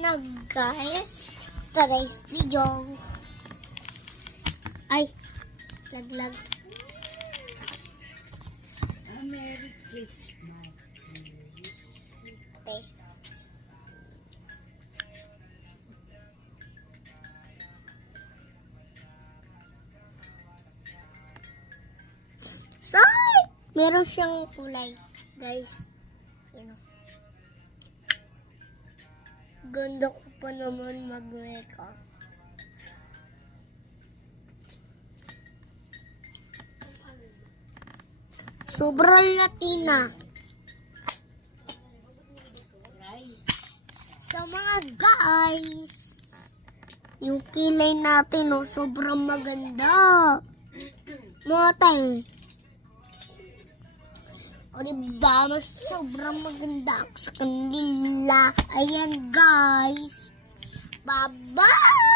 na guys, today's video. Ay, laglag. Merry Christmas. Okay. So, meron siyang kulay, guys. Yun. Ganda ko pa naman mag-makeup. Sobrang Latina. Sa mga guys, yung kilay natin, oh, sobrang maganda. Mga tayo. O diba, mas sobrang maganda sa kanila. Ayan guys. Bye-bye!